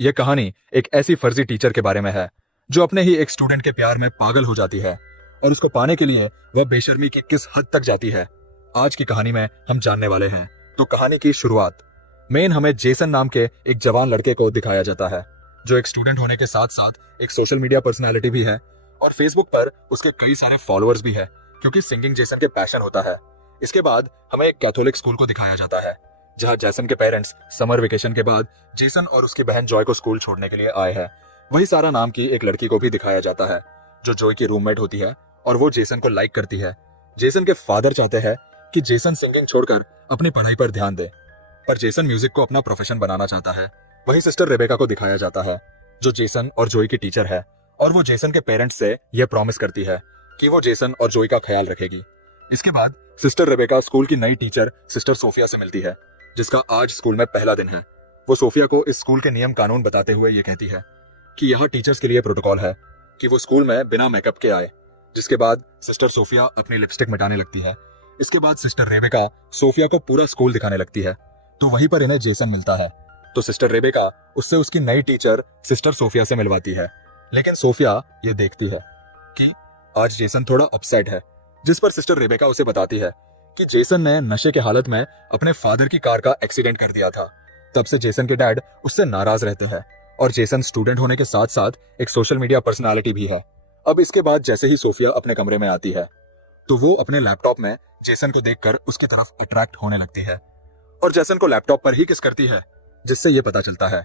यह कहानी एक ऐसी फर्जी टीचर के बारे में है जो अपने ही एक स्टूडेंट के प्यार में पागल हो जाती है और उसको पाने के लिए वह बेशर्मी की किस हद तक जाती है। आज की कहानी में हम जानने वाले हैं। तो कहानी की शुरुआत मेन हमें जेसन नाम के एक जवान लड़के को दिखाया जाता है जो एक स्टूडेंट होने के साथ साथ एक सोशल मीडिया पर्सनैलिटी भी है और फेसबुक पर उसके कई सारे फॉलोअर्स भी है क्योंकि सिंगिंग जेसन के पैशन होता है। इसके बाद हमें एक कैथोलिक स्कूल को दिखाया जाता है जहां जेसन के पेरेंट्स समर वेकेशन के बाद जेसन और उसकी बहन जॉय को स्कूल छोड़ने के लिए आए हैं। वही सारा नाम की एक लड़की को भी दिखाया जाता है जो जॉय की रूममेट होती है और वो जेसन को लाइक करती है। जेसन के फादर चाहते हैं कि जेसन सिंगिंग छोड़कर अपनी पढ़ाई पर ध्यान दे, पर जेसन म्यूजिक को अपना प्रोफेशन बनाना चाहता है। वही सिस्टर रेबेका को दिखाया जाता है जो जेसन और जॉय की टीचर है और वो जेसन के पेरेंट्स से यह प्रॉमिस करती है कि वो जेसन और जॉय का ख्याल रखेगी। इसके बाद सिस्टर रेबेका स्कूल की नई टीचर सिस्टर सोफिया से मिलती है जिसका आज स्कूल में पहला दिन है। वो सोफिया को इस स्कूल के नियम कानून बताते हुए ये कहती है कि यहाँ टीचर्स के लिए प्रोटोकॉल है कि वो स्कूल में बिना मेकअप के आए। जिसके बाद सिस्टर सोफिया अपनी लिपस्टिक मिटाने लगती है। इसके बाद सिस्टर रेबेका सोफिया को पूरा स्कूल दिखाने लगती है तो वहीं पर इन्हें जेसन मिलता है। तो सिस्टर रेबेका उससे उसकी नई टीचर सिस्टर सोफिया से मिलवाती है, लेकिन सोफिया ये देखती है कि आज जेसन थोड़ा अपसेट है, जिस पर सिस्टर रेबेका उसे बताती है कि जेसन ने नशे के हालत में अपने फादर की कार का एक्सीडेंट कर दिया था। तब से जेसन के डैड उससे नाराज रहते हैं और जेसन स्टूडेंट होने के साथ साथ एक सोशल मीडिया पर्सनालिटी भी है। अब इसके बाद जैसे ही सोफिया अपने कमरे में आती है तो वो अपने लैपटॉप में जेसन को देखकर उसकी तरफ अट्रैक्ट होने लगती है और जेसन को लैपटॉप पर ही किस करती है, जिससे ये पता चलता है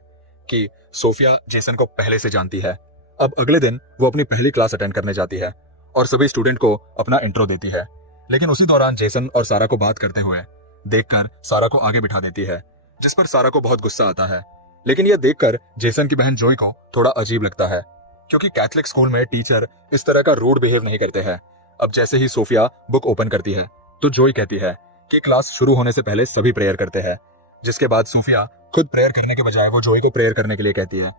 कि सोफिया जेसन को पहले से जानती है। अब अगले दिन वो अपनी पहली क्लास अटेंड करने जाती है और सभी स्टूडेंट को अपना इंट्रो देती है, लेकिन उसी दौरान जेसन और सारा को बात करते हुए देखकर सारा को आगे बिठा देती है, जिस पर सारा को बहुत गुस्सा आता है। लेकिन यह देखकर जेसन की बहन जॉय को थोड़ा अजीब लगता है क्योंकि कैथलिक स्कूल में टीचर इस तरह का रूड बिहेव नहीं करते हैं। अब जैसे ही सोफिया बुक ओपन करती है तो जॉय कहती है कि क्लास शुरू होने से पहले सभी प्रेयर करते हैं। जिसके बाद सोफिया खुद प्रेयर करने के बजाय वो जॉय को प्रेयर करने के लिए कहती है।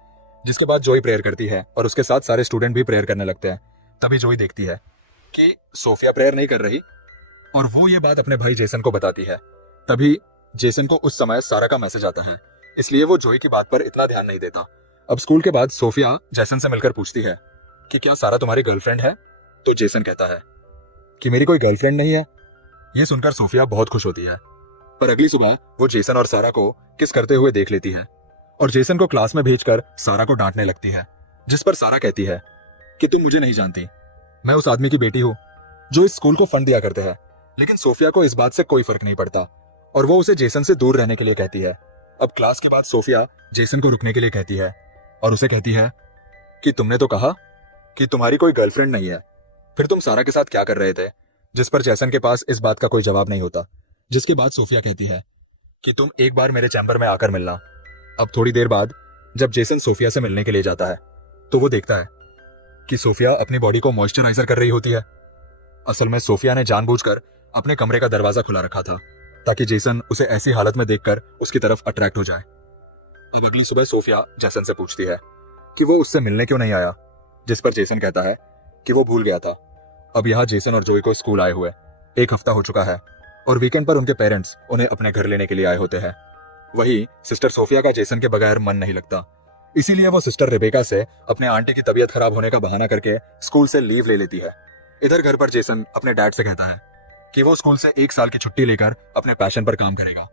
जिसके बाद जॉय प्रेयर करती है और उसके साथ सारे स्टूडेंट भी प्रेयर करने लगते हैं। तभी जॉय देखती है कि सोफिया प्रेयर नहीं कर रही और वो ये बात अपने भाई जेसन को बताती है। तभी जेसन को उस समय सारा का मैसेज आता है, इसलिए वो जॉय की बात पर इतना ध्यान नहीं देता। अब स्कूल के बाद सोफिया जेसन से मिलकर पूछती है कि क्या सारा तुम्हारी गर्लफ्रेंड है? तो जेसन कहता है कि मेरी कोई गर्लफ्रेंड नहीं है। ये सुनकर सोफिया बहुत खुश होती है, पर अगली सुबह वो जेसन और सारा को किस करते हुए देख लेती है और जेसन को क्लास में भेजकर सारा को डांटने लगती है। जिस पर सारा कहती है कि तुम मुझे नहीं जानती, मैं उस आदमी की बेटी हूं जो इस स्कूल को फंड दिया करते हैं। लेकिन सोफिया को इस बात से कोई फर्क नहीं पड़ता और वो उसे जेसन से दूर रहने के लिए कहती है। अब क्लास के बाद सोफिया जेसन को रुकने के लिए कहती है और उसे कहती है कि तुमने तो कहा कि तुम्हारी कोई गर्लफ्रेंड नहीं है, फिर तुम सारा के साथ क्या कर रहे थे? जिस पर जेसन के पास इस बात का कोई जवाब नहीं होता। जिसके बाद सोफिया कहती है कि तुम एक बार मेरे चैम्बर में आकर मिलना। अब थोड़ी देर बाद जब जेसन सोफिया से मिलने के लिए जाता है तो वो देखता है कि सोफिया अपनी बॉडी को मॉइस्चराइजर कर रही होती है। असल में सोफिया ने जानबूझकर अपने कमरे का दरवाजा खुला रखा था ताकि जेसन उसे ऐसी हालत में देखकर उसकी तरफ अट्रैक्ट हो जाए। अब अगली सुबह सोफिया जेसन से पूछती है कि वो उससे मिलने क्यों नहीं आया, जिस पर जेसन कहता है कि वो भूल गया था। अब यहाँ जेसन और जॉय को स्कूल आए हुए 1 हफ्ता हो चुका है और वीकेंड पर उनके पेरेंट्स उन्हें अपने घर लेने के लिए आए होते हैं। वही सिस्टर सोफिया का जेसन के बगैर मन नहीं लगता, इसीलिए वो सिस्टर रेबेका से अपने आंटी की तबीयत खराब होने का बहाना करके स्कूल से लीव ले लेती है। इधर घर पर जेसन अपने डैड से कहता है कि वो स्कूल से 1 साल की छुट्टी लेकर अपने पैशन पर काम करेगा,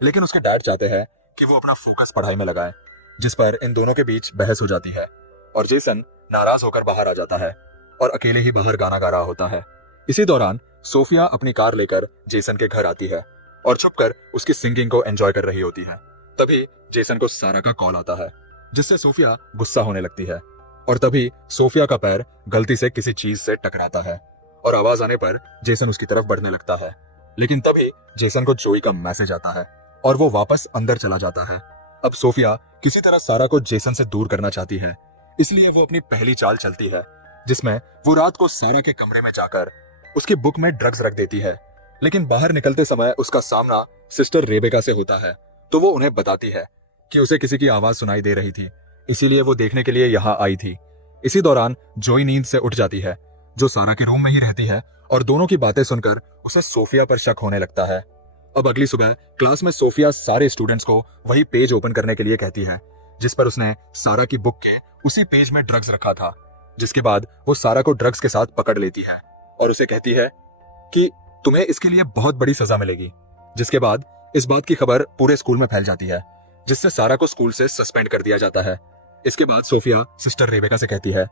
लेकिन उसके डैड चाहते हैं कि वो अपना फोकस पढ़ाई में लगाए। जिस पर इन दोनों के बीच बहस हो जाती है और जेसन नाराज होकर बाहर आ जाता है और अकेले ही बाहर गाना गा रहा होता है। इसी दौरान सोफिया अपनी कार लेकर जेसन के घर आती है और छुपकर उसकी सिंगिंग को एंजॉय कर रही होती है। तभी जेसन को सारा का कॉल आता है, जिससे सोफिया गुस्सा होने लगती है और तभी सोफिया का पैर गलती से किसी चीज से टकराता है और आवाज आने पर जेसन उसकी तरफ बढ़ने लगता है। लेकिन तभी जेसन को जॉय का मैसेज आता है और वो वापस अंदर चला जाता है। अब सोफिया किसी तरह सारा को जेसन से दूर करना चाहती है, इसलिए वो अपनी पहली चाल चलती है जिसमें वो रात को सारा के कमरे में जाकर उसकी बुक में ड्रग्स रख देती है। लेकिन बाहर निकलते समय उसका सामना सिस्टर रेबेका से होता है तो वो उन्हें बताती है कि उसे किसी की आवाज सुनाई दे रही थी, इसीलिए वो देखने के लिए यहाँ आई थी। इसी दौरान जॉय नींद से उठ जाती है जो सारा के रूम में ही रहती है और दोनों की बातें सुनकर उसे सोफिया पर शक होने लगता है। अब अगली सुबह क्लास में सोफिया सारे स्टूडेंट्स को वही पेज ओपन करने के लिए कहती है जिस पर उसने सारा की बुक के उसी पेज में ड्रग्स रखा था। जिसके बाद वो सारा को ड्रग्स के साथ पकड़ लेती है और उसे कहती है कि तुम्हें इसके लिए बहुत बड़ी सजा मिलेगी। जिसके बाद इस बात की खबर पूरे स्कूल में फैल जाती है, जिससे सारा को स्कूल से सस्पेंड कर दिया जाता है। इसके बाद सोफिया सिस्टर रेबेका से कहती है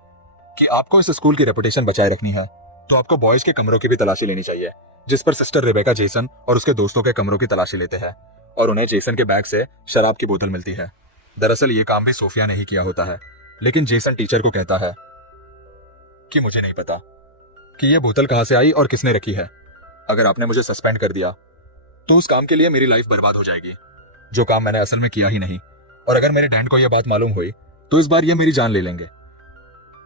कि आपको इस स्कूल की रेपुटेशन बचाए रखनी है तो आपको बॉयज के कमरों की भी तलाशी लेनी चाहिए। जिस पर सिस्टर रेबेका जेसन और उसके दोस्तों के कमरों की तलाशी लेते हैं और उन्हें जेसन के बैग से शराब की बोतल मिलती है। दरअसल ये काम भी सोफिया ने ही किया होता है, लेकिन जेसन टीचर को कहता है कि मुझे नहीं पता कि ये बोतल कहां से आई और किसने रखी है। अगर आपने मुझे सस्पेंड कर दिया तो उस काम के लिए मेरी लाइफ बर्बाद हो जाएगी, जो काम मैंने असल में किया ही नहीं। और अगर मेरे डैड को यह बात मालूम हुई तो इस बार ये मेरी जान ले लेंगे।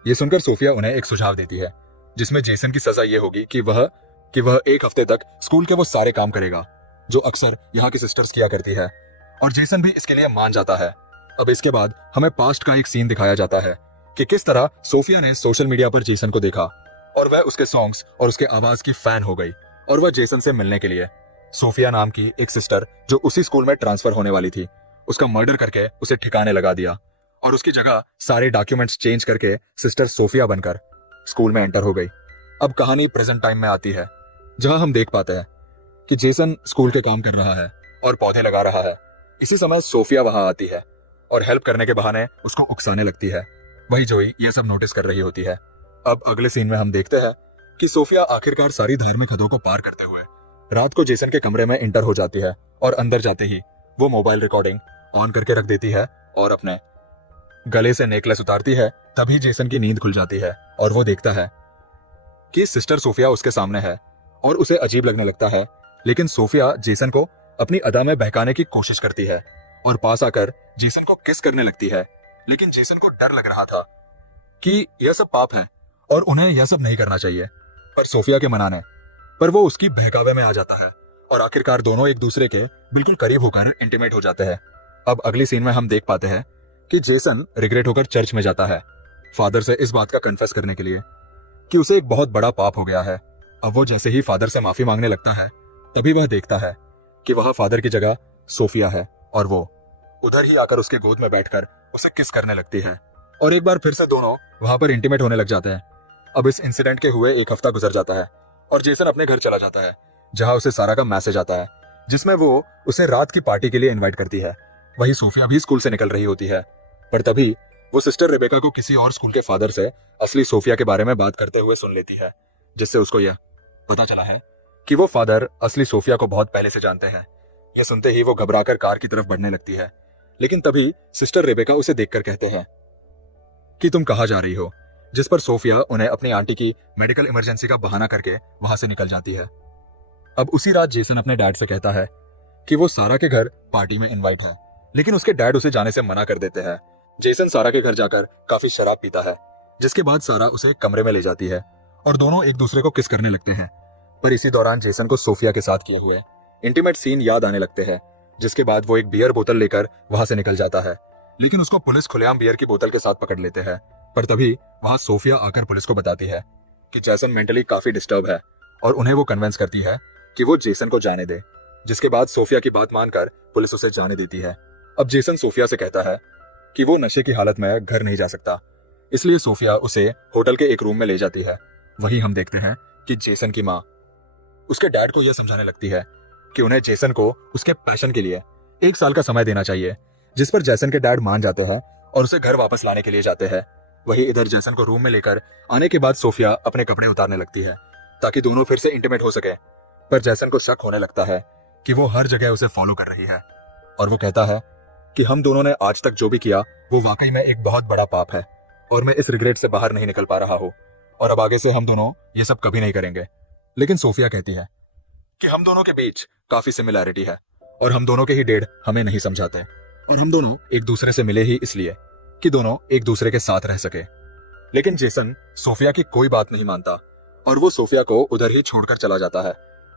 ये सुनकर सोफिया उन्हें एक सुझाव देती है, जिसमें जेसन की सजा ये होगी कि वह 1 हफ्ते तक स्कूल के वो सारे काम करेगा जो अक्सर यहाँ की सिस्टर्स किया करती है। और जेसन भी इसके लिए मान जाता है। अब इसके बाद हमें पास्ट का एक सीन दिखाया जाता है कि किस तरह सोफिया ने सोशल मीडिया पर जेसन को देखा और वह उसके सॉन्ग्स और उसके आवाज की फैन हो गई और वह जेसन से मिलने के लिए सोफिया नाम की एक सिस्टर जो उसी स्कूल में ट्रांसफर होने वाली थी, उसका मर्डर करके उसे ठिकाने लगा दिया और उसकी जगह सारे डॉक्यूमेंट्स चेंज करके सिस्टर सोफिया बनकर स्कूल में एंटर हो गई। अब कहानी प्रेजेंट टाइम में आती है, जहां हम देख पाते हैं कि जेसन स्कूल के काम कर रहा है और पौधे लगा रहा है। इसी समय सोफिया वहां आती है और हेल्प करने के बहाने उसको उकसाने लगती है। वही जोई यह सब नोटिस कर रही होती है। अब अगले सीन में हम देखते हैं कि सोफिया आखिरकार सारी धार्मिक हदों को पार करते हुए रात को जेसन के कमरे में एंटर हो जाती है और अंदर जाते ही वो मोबाइल रिकॉर्डिंग ऑन करके रख देती है और अपने गले से नेकलेस उतारती है। तभी जेसन की नींद खुल जाती है और वो देखता है कि सिस्टर सोफिया उसके सामने है और उसे अजीब लगने लगता है। लेकिन सोफिया जेसन को अपनी अदा में बहकाने की कोशिश करती है और पास आकर जेसन को किस करने लगती है। लेकिन जेसन को डर लग रहा था कि यह सब पाप है और उन्हें यह सब नहीं करना चाहिए, पर सोफिया के मनाने पर वो उसकी बहकावे में आ जाता है और आखिरकार दोनों एक दूसरे के बिल्कुल करीब होकर इंटीमेट हो जाते हैं। अब अगली सीन में हम देख पाते हैं कि जेसन रिग्रेट होकर चर्च में जाता है फादर से इस बात का कन्फेस करने के लिए कि उसे एक बहुत बड़ा पाप हो गया है। अब वो जैसे ही फादर से माफी मांगने लगता है तभी वह देखता है कि वह फादर की जगह सोफिया है और वो उधर ही आकर उसके गोद में बैठकर उसे किस करने लगती है और एक बार फिर से दोनों वहां पर इंटीमेट होने लग जाते हैं। अब इस इंसिडेंट के हुए 1 हफ्ता गुजर जाता है और जेसन अपने घर चला जाता है, जहां उसे सारा का मैसेज आता है जिसमें वो उसे रात की पार्टी के लिए इनवाइट करती है। वही सोफिया भी स्कूल से निकल रही होती है, पर तभी वो सिस्टर रेबेका को किसी और स्कूल के फादर से असली सोफिया के बारे में बात करते हुए सुन लेती है, जिससे उसको यह पता चला है कि वो फादर असली सोफिया को बहुत पहले से जानते हैं। यह सुनते ही वो घबराकर कार की तरफ बढ़ने लगती है, लेकिन तभी सिस्टर रेबेका उसे देखकर कहते हैं कि तुम कहाँ जा रही हो, जिस पर सोफिया उन्हें अपनी आंटी की मेडिकल इमरजेंसी का बहाना करके वहां से निकल जाती है। अब उसी रात जेसन अपने डैड से कहता है कि वो सारा के घर पार्टी में इनवाइट है, लेकिन उसके डैड उसे जाने से मना कर देते हैं। जेसन सारा के घर जाकर काफी शराब पीता है, जिसके बाद सारा उसे एक कमरे में ले जाती है और दोनों एक दूसरे को किस करने लगते हैं। पर इसी दौरान जेसन को सोफिया के साथ किए हुए इंटीमेट सीन याद आने लगते हैं, जिसके बाद वो एक बियर बोतल लेकर वहां से निकल जाता है, लेकिन उसको पुलिस खुलेआम बियर की बोतल के साथ पकड़ लेते हैं। पर तभी वहां सोफिया आकर पुलिस को बताती है कि जेसन मेंटली काफी डिस्टर्ब है और उन्हें वो कन्विंस करती है कि वो जेसन को जाने दे, जिसके बाद सोफिया की बात मानकर पुलिस उसे जाने देती है। अब जेसन सोफिया से कहता है कि वो नशे की हालत में घर नहीं जा सकता, इसलिए सोफिया उसे होटल के एक रूम में ले जाती है। वहीं हम देखते हैं कि जेसन की माँ उसके डैड को यह समझाने लगती है कि उन्हें जेसन को उसके पैशन के लिए 1 साल का समय देना चाहिए, जिस पर जेसन के डैड मान जाते हैं और उसे घर वापस लाने के लिए जाते हैं। वही इधर जेसन को रूम में लेकर आने के बाद सोफिया अपने कपड़े उतारने लगती है ताकि दोनों फिर से इंटीमेट हो सके, पर जेसन को शक होने लगता है कि वो हर जगह उसे फॉलो कर रही है और वो कहता है कि हम दोनों ने आज तक जो भी किया वो वाकई में एक बहुत बड़ा पाप है और मैं इस रिग्रेट से बाहर नहीं निकल पा रहा हूँ और अब आगे से हम दोनों ये सब कभी नहीं करेंगे। लेकिन सोफिया कहती है कि हम दोनों के बीच काफी सिमिलैरिटी है और हम दोनों के ही डेड हमें नहीं समझाते और हम दोनों एक दूसरे से मिले ही इसलिए कि दोनों एक दूसरे के साथ रह सके। लेकिन जेसन सोफिया की कोई बात नहीं मानता और वो सोफिया को उधर ही छोड़कर चला जाता है,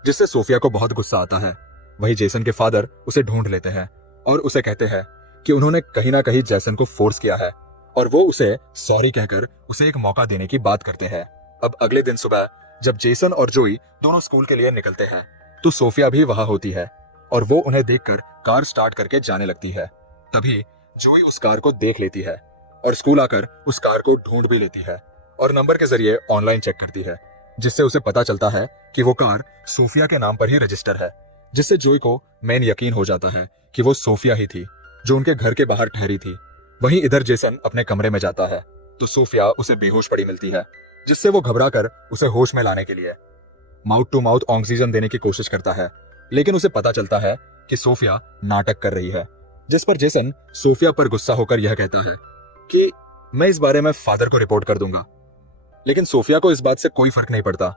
जिससे सोफिया को बहुत गुस्सा आता है। वही जेसन के फादर उसे ढूंढ लेते हैं और उसे कहते हैं कि उन्होंने कहीं ना कहीं जेसन को फोर्स किया है और वो उसे सॉरी कहकर उसे एक मौका देने की बात करते हैं। अब अगले दिन सुबह जब जेसन और जोई दोनों स्कूल के लिए निकलते हैं तो सोफिया भी वहां होती है और वो उन्हें देखकर कार स्टार्ट करके जाने लगती है। तभी जोई उस कार को देख लेती है और स्कूल आकर उस कार को ढूंढ भी लेती है और नंबर के जरिए ऑनलाइन चेक करती है, जिससे उसे पता चलता है कि वो कार सोफिया के नाम पर ही रजिस्टर है। जिससे जोई को मेन यकीन हो जाता है कि वो सोफिया ही थी जो उनके घर के बाहर ठहरी थी। वहीं इधर जेसन अपने कमरे में जाता है तो सोफिया उसे बेहोश पड़ी मिलती है, जिससे वो घबरा कर उसे होश में लाने के लिए माउथ टू माउथ ऑक्सीजन देने की कोशिश करता है, लेकिन उसे पता चलता है कि सोफिया नाटक कर रही है। जिस पर जेसन सोफिया पर गुस्सा होकर यह कहता है कि मैं इस बारे में फादर को रिपोर्ट कर दूंगा। लेकिन सोफिया को इस बात से कोई फर्क नहीं पड़ता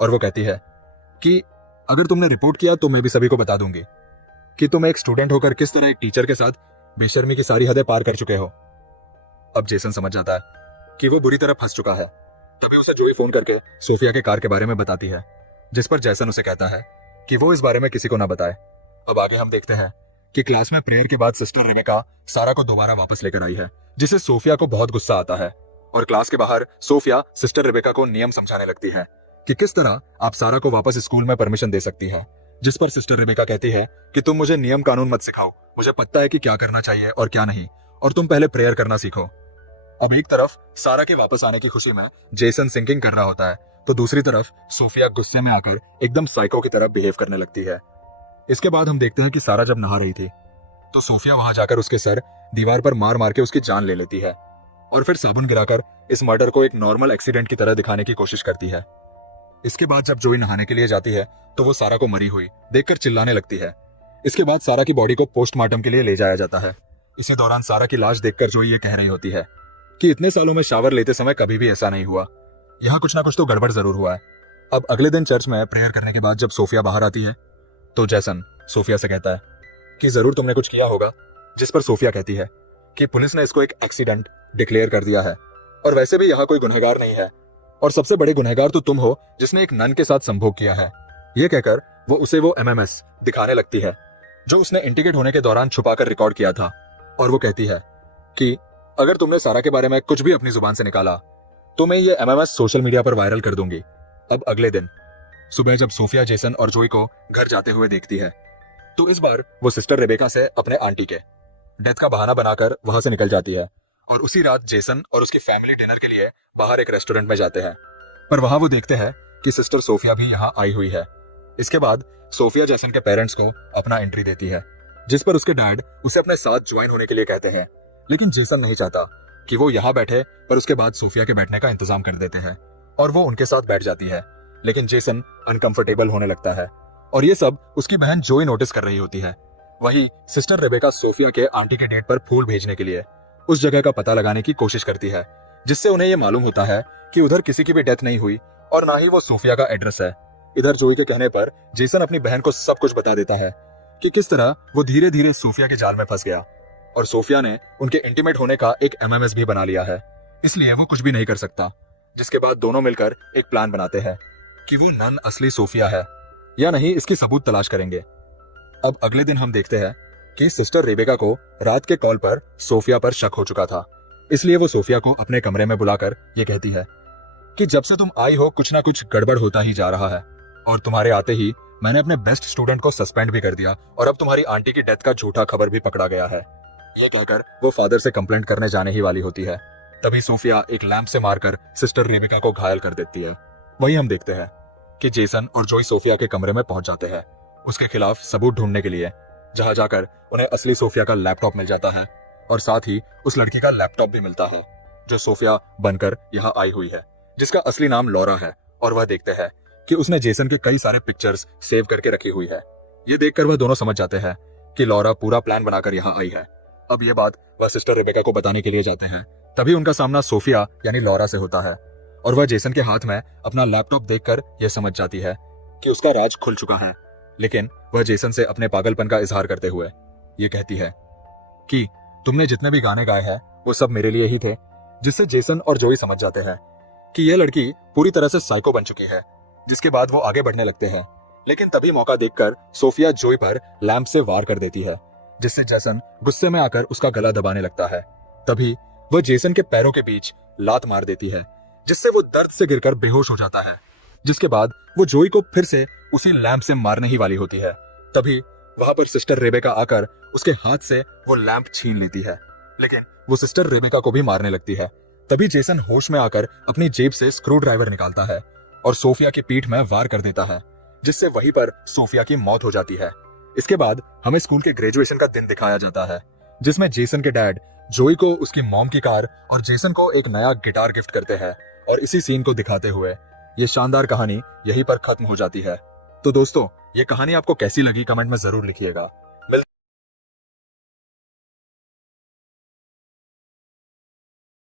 और वो कहती है कि अगर तुमने रिपोर्ट किया तो मैं भी सभी को बता दूंगी कि तुम एक स्टूडेंट होकर किस तरह एक टीचर के साथ बेशर्मी की सारी हदें पार कर चुके हो। अब जेसन समझ जाता है कि वो बुरी तरह फंस चुका है। तभी उसे जोई फोन करके सोफिया के कार के बारे में बताती है, जिस पर जेसन उसे कहता है कि वो इस बारे में किसी को ना बताए। अब आगे हम देखते हैं कि क्लास में प्रेयर के बाद सिस्टर रेबेका सारा को दोबारा वापस लेकर आई है, जिससे सोफिया को बहुत गुस्सा आता है और क्लास के बाहर सोफिया सिस्टर रेबेका को नियम समझाने लगती है कि किस तरह आप सारा को वापस स्कूल में परमिशन दे सकती है। जिस पर सिस्टर रेबेका कहती है कि तुम मुझे नियम कानून मत सिखाओ, मुझे पता है कि क्या करना चाहिए और क्या नहीं, और तुम पहले प्रेयर करना सीखो। अब एक तरफ सारा के वापस आने की खुशी में जेसन सिंकिंग कर रहा होता है, तो दूसरी तरफ सोफिया गुस्से में आकर एकदम साइको की तरह बिहेव करने लगती है। इसके बाद हम देखते हैं कि सारा जब नहा रही थी तो सोफिया वहां जाकर उसके सर दीवार पर मार मार के उसकी जान ले लेती है और फिर साबुन गिराकर इस मर्डर को एक नॉर्मल एक्सीडेंट की तरह दिखाने की कोशिश करती है। इसके बाद जब जोई नहाने के लिए जाती है तो वो सारा को मरी हुई देखकर चिल्लाने लगती है। इसके बाद सारा की बॉडी को पोस्टमार्टम के लिए ले जाया जाता है। इसी दौरान सारा की लाश देखकर जोई ये कह रही होती है कि इतने सालों में शावर लेते समय कभी भी ऐसा नहीं हुआ, यहाँ कुछ ना कुछ तो गड़बड़ जरूर हुआ है। अब अगले दिन चर्च में प्रेयर करने के बाद जब सोफिया बाहर आती है तो जेसन सोफिया से कहता है कि जरूर तुमने कुछ किया होगा, जिस पर सोफिया कहती है कि पुलिस ने इसको एक एक्सीडेंट डिक्लेयर कर दिया है और वैसे भी यहाँ कोई गुनहगार नहीं है और सबसे बड़े गुनहगार तो तुम हो जिसने एक नन के साथ संभोग किया है। ये कहकर वो उसे वो एमएमएस दिखाने लगती है जो उसने इंटीग्रेट होने के दौरान छुपाकर रिकॉर्ड किया था और वो कहती है कि अगर तुमने सारा के बारे में कुछ भी अपनी जुबान से निकाला तो मैं ये एमएमएस सोशल मीडिया पर वायरल कर दूंगी। अब अगले दिन सुबह जब सोफिया जेसन और जोई को घर जाते हुए देखती है तो इस बार वो सिस्टर रेबेका से अपने आंटी के डेथ का बहाना बनाकर वहां से निकल जाती है और उसी रात जेसन और उसकी फैमिली डिनर के लिए बाहर एक रेस्टोरेंट में जाते हैं, पर वहां वो देखते हैं कि सिस्टर सोफिया भी यहाँ आई हुई है। इसके बाद सोफिया जेसन के पेरेंट्स को अपना एंट्री देती है, जिस पर उसके डैड उसे अपने साथ ज्वाइन होने के लिए कहते हैं, लेकिन जेसन नहीं चाहता कि वो यहाँ बैठे, पर उसके बाद सोफिया के बैठने का इंतजाम कर देते हैं और वो उनके साथ बैठ जाती है। लेकिन जेसन अनकंफर्टेबल होने लगता है और ये सब उसकी बहन जोई नोटिस कर रही होती है। वहीं सिस्टर रेबेका सोफिया के आंटी के डेट पर फूल भेजने के लिए उस जगह का पता लगाने की कोशिश करती है, जिससे उन्हें यह मालूम होता है कि उधर किसी की भी डेथ नहीं हुई और ना ही वो सोफिया का एड्रेस है। इधर जोई के कहने पर जेसन अपनी बहन को सब कुछ बता देता है कि किस तरह वो धीरे धीरे सोफिया के जाल में फंस गया और सोफिया ने उनके इंटीमेट होने का एक एमएमएस भी बना लिया है, इसलिए वो कुछ भी नहीं कर सकता। जिसके बाद दोनों मिलकर एक प्लान बनाते हैं कि वो नन असली सोफिया है या नहीं, इसकी सबूत तलाश करेंगे। अब अगले दिन हम देखते हैं कि सिस्टर रेबेका को रात के कॉल पर सोफिया पर शक हो चुका था, इसलिए वो सोफिया को अपने कमरे में बुलाकर ये कहती है कि जब से तुम आई हो कुछ ना कुछ गड़बड़ होता ही जा रहा है और तुम्हारे आते ही मैंने अपने बेस्ट स्टूडेंट को सस्पेंड भी कर दिया और अब तुम्हारी आंटी की डेथ का झूठा खबर भी पकड़ा गया है। ये कहकर वो फादर से कंप्लेंट करने जाने ही वाली होती है, तभी सोफिया एक लैंप से मारकर सिस्टर रेबेका को घायल कर देती है। वहीं हम देखते हैं कि जेसन और जोई सोफिया के कमरे में पहुंच जाते हैं उसके खिलाफ सबूत ढूंढने के लिए, जहां जाकर उन्हें असली सोफिया का लैपटॉप मिल जाता है और साथ ही उस लड़की का लैपटॉप भी मिलता है जो सोफिया बनकर यहाँ आई हुई है, जिसका असली नाम लॉरा है। और वह देखते हैं कि उसने जेसन के कई सारे पिक्चर्स सेव करके रखी हुई है। ये देखकर वह दोनों समझ जाते हैं कि लॉरा पूरा प्लान बनाकर यहाँ आई है। अब ये बात वह सिस्टर रेबेका को बताने के लिए जाते हैं, तभी उनका सामना सोफिया यानी लॉरा से होता है और वह जेसन के हाथ में अपना लैपटॉप देखकर यह समझ जाती है कि उसका राज खुल चुका है। लेकिन वह जेसन से अपने पागलपन का इजहार करते हुए ये कहती है कि तुमने जितने भी गाने गाए हैं वो सब मेरे लिए ही थे, जिससे जेसन और जोई समझ जाते हैं कि यह लड़की पूरी तरह से साइको बन चुकी है। जिसके बाद वो आगे बढ़ने लगते हैं, लेकिन तभी मौका देखकर सोफिया जोई पर लैंप से वार कर देती है, जिससे जेसन गुस्से में आकर उसका गला दबाने लगता है। तभी वह जेसन के पैरों के बीच लात मार देती है, जिससे वो दर्द से गिरकर बेहोश हो जाता है। जिसके बाद वो जोई को फिर से उसी लैंप से मारने ही वाली होती है। तभी वहां पर सिस्टर रेबेका आकर उसके हाथ से वो लैंप छीन लेती है लेकिन वो सिस्टर रेबेका को भी मारने लगती है। तभी जेसन होश में आकर अपनी जेब से स्क्रू ड्राइवर निकालता है और सोफिया की पीठ में वार कर देता है, जिससे वहीं पर सोफिया की मौत हो जाती है। इसके बाद हमें स्कूल के ग्रेजुएशन का दिन दिखाया जाता है, जिसमें जेसन के डैड जोई को उसकी मॉम की कार और जेसन को एक नया गिटार गिफ्ट करते हैं। और इसी सीन को दिखाते हुए ये शानदार कहानी यहीं पर खत्म हो जाती है। तो दोस्तों, ये कहानी आपको कैसी लगी कमेंट में जरूर लिखिएगा।